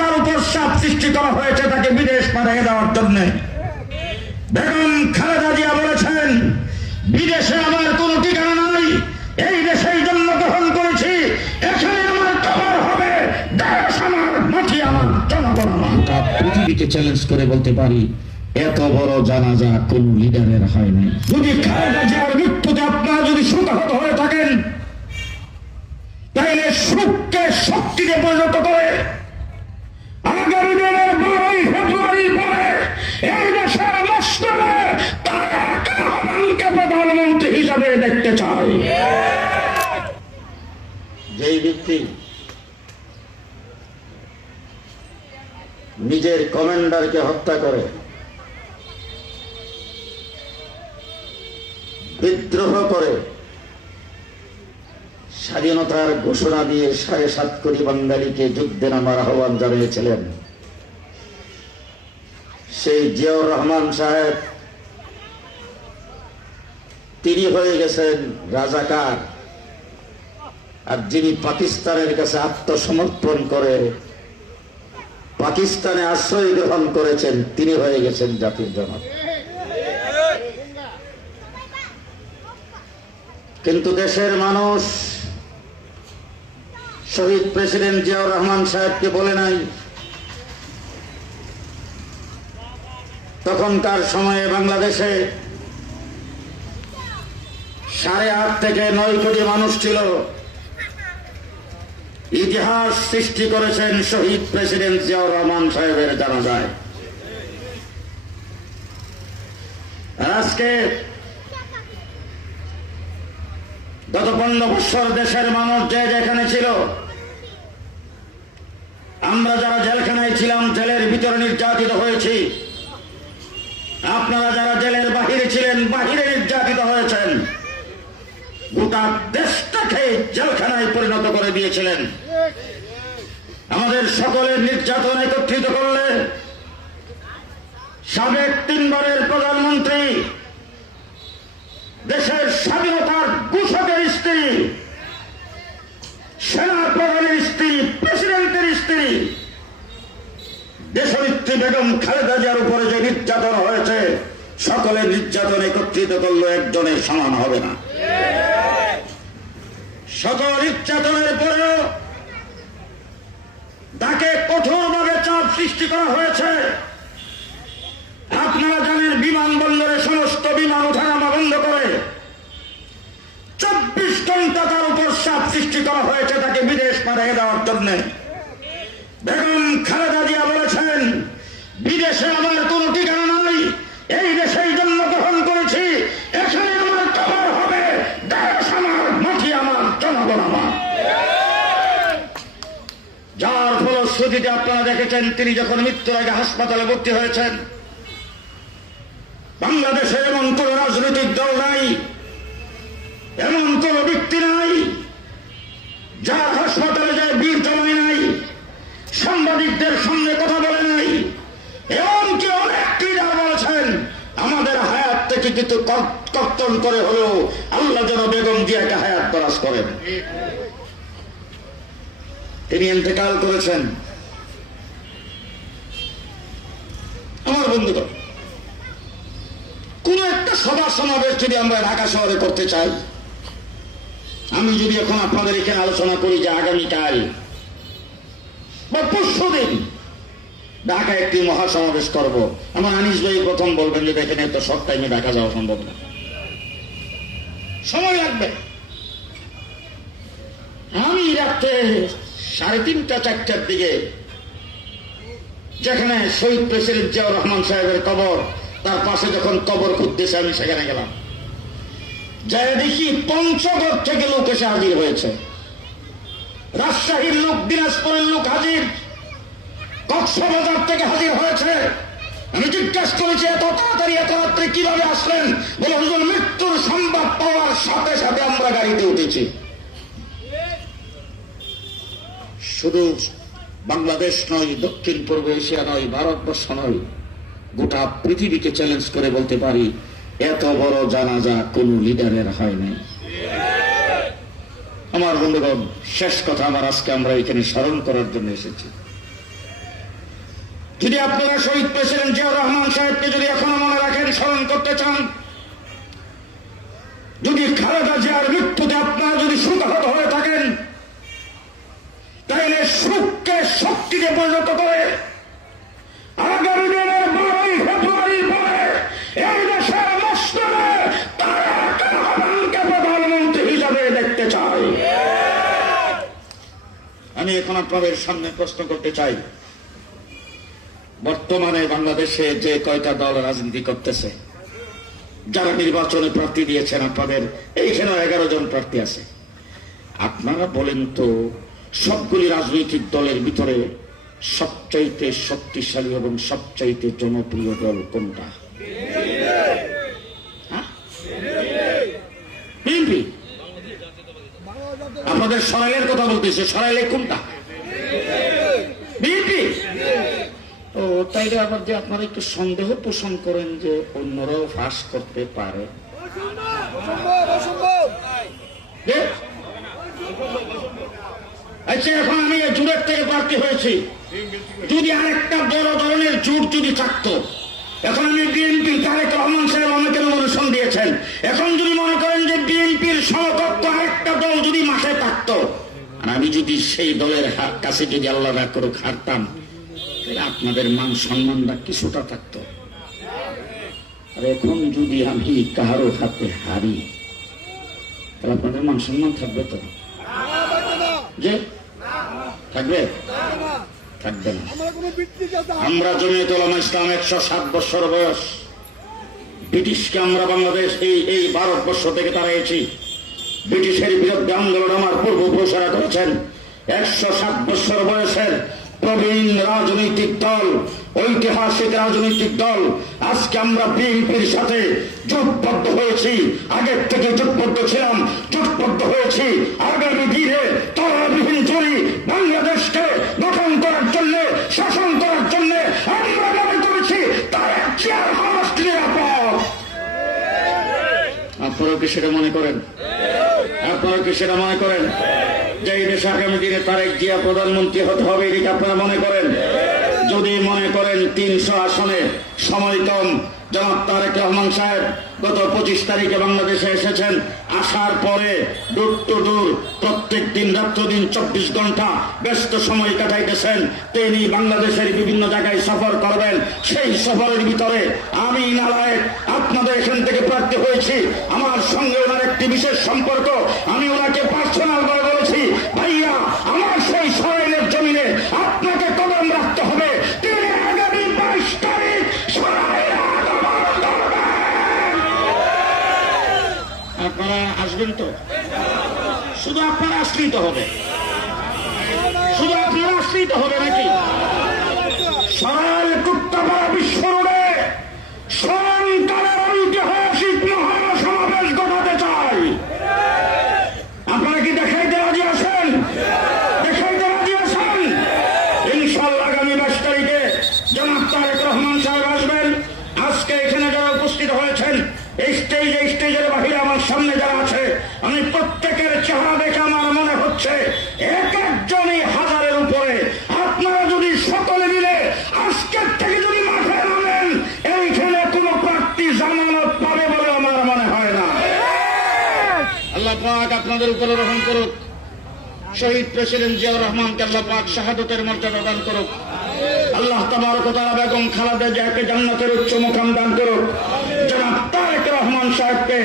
তার উপর চাপ সৃষ্টি করা হয়েছে তাকে বিদেশ পাঠিয়ে দেওয়ার জন্য। বেগম খালেদা জিয়া বলেছেন বিদেশে আমার কোনো ঠিকানা নাই এই দেশেই জন্মগ্রহণ করেছি এখানে আমার খবর হবে দেশ আমার মাটি আমার জনগণ আমার। পৃথিবীকে চ্যালেঞ্জ করে বলতে পারি এত বড় জানাজা কোন লিডারের হয় নাই। যদি খালেদা জিয়ার মৃত্যুতে আপনারা যদি হয়ে থাকেন তাহলে সুখকে শক্তিতে পরিণত করে হিসাবে দেখতে চায় যেই ব্যক্তি নিজের কমান্ডারকে হত্যা করে, বিদ্রোহ করে, স্বাধীনতার ঘোষণা দিয়ে সাড়ে সাত কোটি বাঙালিকে যুদ্ধে নামার আহ্বান জানিয়েছিলেন সেই জিয়াউর রহমান সাহেব। তিনি হয়ে গেছেন রাজাকার। আর যিনি পাকিস্তানের কাছে আত্মসমর্পণ করে পাকিস্তানে আশ্রয় গ্রহণ করেছেন, তিনি হয়ে গেছেন জাতির জনক। কিন্তু দেশের মানুষ শহীদ প্রেসিডেন্ট জিয়াউর রহমান সাহেবকে বলে নাই। তখনকার সময়ে বাংলাদেশে সাড়ে আট থেকে নয় কোটি মানুষ ছিল। ইতিহাস সৃষ্টি করেছেন শহীদ প্রেসিডেন্ট জিয়াউর রহমান সাহেবের জানা যায় আজকে গত পনেরো বৎসর দেশের মানুষ যে যেখানে ছিল, আমরা যারা জেলখানায় ছিলাম, জেলের ভিতরে নির্যাতিত হয়েছি। আপনারা যারা জেলের বাহিরে ছিলেন, বাহিরে গোটা দেশটাকে জেলখানায় পরিণত করে দিয়েছিলেন। আমাদের সকলের নির্যাতন একত্রিত করলে সাবেক তিনবারের প্রধানমন্ত্রী দেশের স্বাধীনতার ঘোষকের স্ত্রী সেনা প্রধানের স্ত্রী, প্রেসিডেন্টের স্ত্রী, দেশনেত্রী বেগম খালেদা জিয়ার উপরে যে নির্যাতন হয়েছে, সকলে নির্যাতন একত্রিত করলে একজনের সমান হবে না। সকল নির্যাতনের পরেও তাকে কঠোরভাবে চাপ সৃষ্টি করা হয়েছে। আপনারা জানেন, বিমানবন্দরে সমস্ত বিমান ওঠানামা বন্ধ করে চব্বিশ ঘণ্টা তার উপর চাপ সৃষ্টি করা হয়েছে, তাকে বিদেশ পাঠিয়ে দেওয়ার জন্য। বেগম খালেদা জিয়া বলেছেন, বিদেশে আমার কোনো ঠিকানা নাই এই দেশেই জন্মগ্রহণ করেছি এখানে আমার খবর হবে দেশ আমার মাটি আমার জনগণ আমার যার ফলশ্রুতিতে আপনারা দেখেছেন, তিনি যখন মৃত্যুর আগে হাসপাতালে ভর্তি হয়েছেন, বাংলাদেশে এমন কোন রাজনৈতিক দল নাই, এমন কোন ব্যক্তি নাই, যার হাসপাতালে যায় বীর জমায় নাই, সাংবাদিকদের সঙ্গে কথা বলে নাই, এমনকি অনেক ক্রীড়া বলেছেন, আমাদের হায়াত থেকে কিন্তু কর- কর্তন করে হলেও আল্লাহ যেন বেগম জিয়াকে হায়াত দরাজ করেন। তিনি ইন্তেকাল করেছেন। বন্ধুগণ কোন একটা সভা সমাবেশ যদি আমরা ঢাকা শহরে করতে চাই, আমি যদি এখন আপনাদের এখানে আলোচনা করি যে আগামীকাল বা পরশু দিন ঢাকায় একটি মহাসমাবেশ করব, আমার আনিস ভাই প্রথম বলবেন যে দেখেন এত শর্ট টাইমে ঢাকা যাওয়া সম্ভব না। সময় লাগবে। আমি রাত্রে সাড়ে তিনটা, চারটার দিকে যেখানে শহীদ প্রেসিডেন্ট জিয়াউর রহমান সাহেবের কবর, তার পাশে যখন কবর খুঁজতেছে আমি সেখানে গেলাম। যাই দেখি পঞ্চগড় থেকে লোক এসে হাজির হয়েছে। রাজশাহীর লোক, দিনাজপুরের লোক হাজির। কক্সবাজার থেকে হাজির হয়েছে। আমি জিজ্ঞাসা করেছি, এত তাড়াতাড়ি, এত রাত্রে কীভাবে আসলেন? বলে, হুজুর, মৃত্যুর সংবাদ পাওয়ার সাথে সাথে আমরা গাড়িতে উঠেছি। শুধু বাংলাদেশ নয়, দক্ষিণ পূর্ব এশিয়া নয়, ভারতবর্ষ নয়। গোটা পৃথিবীকে চ্যালেঞ্জ করে বলতে পারি, এত বড় জানাজা কোন লিডারের হয় নাই। আমার বন্ধুগণ, শেষ কথা আমার আজকে আমরা এখানে স্মরণ করার জন্য এসেছি। যদি আপনারা শহীদ প্রেসিডেন্ট জিয়া রহমান সাহেবকে যদি এখনও মনে রাখেন, স্মরণ করতে চান, যদি খালেদা জিয়ার মৃত্যুতে আপনারা যদি সুখাহত হয়ে থাকেন সুখকে শক্তিতে পরিণত করে। আগামী দিনের বারোই ফেব্রুয়ারি পরে এই দেশের তারা প্রধানমন্ত্রী হিসাবে দেখতে চাই আমি এখন আপনাদের সামনে প্রশ্ন করতে চাই। বর্তমানে বাংলাদেশে যে কয়টা দল রাজনীতি করতেছে, যারা নির্বাচনে প্রার্থী দিয়েছেন, আপনাদের এইখানে এগারো জন প্রার্থী আছে। আপনারা বলেন তো সবগুলি রাজনৈতিক দলের ভিতরে সবচাইতে শক্তিশালী এবং সবচাইতে জনপ্রিয় দল কোনটা? হ্যাঁ? বিএনপি। আপনাদের সরাইলের কথা বলতেছে সরাইলে কোনটা? বিএনপি। ও তাইলে আবার যে আপনারা একটু সন্দেহ পোষণ করেন যে অন্যরাও ফাঁস করতে পারে? আচ্ছা এখন আমি এই জুড়ের থেকে প্রার্থী হয়েছি। যদি আরেকটা বড় ধরনের জুট যদি থাকতো, এখন আমি বিএনপি তারেক রহমান সাহেব আমাকে নমিনেশন দিয়েছেন। এখন যদি মনে করেন যে বিএনপির সমকক্ষ আরেকটা দল যদি মাঠে থাকতো, আর আমি যদি সেই দলের হাত কাছে যদি আল্লাহ না করুক হারতাম, তাহলে আপনাদের মান সম্মানটা কিছুটা থাকতো। আর এখন যদি আমি কারও হাতে হারি, তাহলে আপনাদের মান সম্মান থাকবে তো? যে থাকবে? থাকবে না। আমরা জমিয়ত উলামা ইসলাম একশো সাত বছর বয়স। ব্রিটিশকে আমরা বাংলাদেশ এই এই ভারতবর্ষ থেকে তাড়িয়েছি ব্রিটিশের বিরুদ্ধে আন্দোলন আমার পূর্বপুরুষেরা করেছেন। একশো সাত বছর বয়সের প্রবীণ রাজনৈতিক দল, ঐতিহাসিক রাজনৈতিক দল, আজকে আমরা বিএনপির সাথে জোটবদ্ধ হয়েছি। আগের থেকে জোটবদ্ধ ছিলাম, জোটবদ্ধ হয়েছি। আগামী দিনে কি সেটা মনে করেন? আপনারা কি সেটা মনে করেন? যে এই দেশে আগামী দিনে তারেক জিয়া প্রধানমন্ত্রী হতে হবে, এটা আপনারা মনে করেন? যদি মনে করেন তিনশো আসনে সময় কম, জনাব তারেক রহমান সাহেব গত পঁচিশ তারিখে বাংলাদেশে এসেছেন, আসার পরে দূর টু দূর প্রত্যেক দিন রাত্র দিন চব্বিশ ঘণ্টা ব্যস্ত সময় কাটাইতেছেন। তিনি বাংলাদেশের বিভিন্ন জায়গায় সফর করবেন। সেই সফরের ভিতরে আমি নালায় আপনাদের এখান থেকে প্রার্থী হয়েছি। আমার সঙ্গে ওনার একটি বিশেষ সম্পর্ক। আমি ওনাকে পার্সোনাল করে বলেছি, ভাইয়া আপনারা আসবেন তো? শুধু আপনারা আসলেই তো হবে। শুধু আপনারা আসলেই তো হবে নাকি? সরাইল কুত্তাপাড়া বিশ্ব পাক করে রহম করুক। শহীদ প্রেসিডেন্ট জিয়াউর রহমানকে আল্লাহ পাক শাহাদতের মর্যাদা দান করুক। আল্লাহ ওয়া তাআলা বেগম খালেদা জিয়াকে জান্নাতের উচ্চ মুকাম দান করুক। জনাব তারেক রহমান সাহেবকে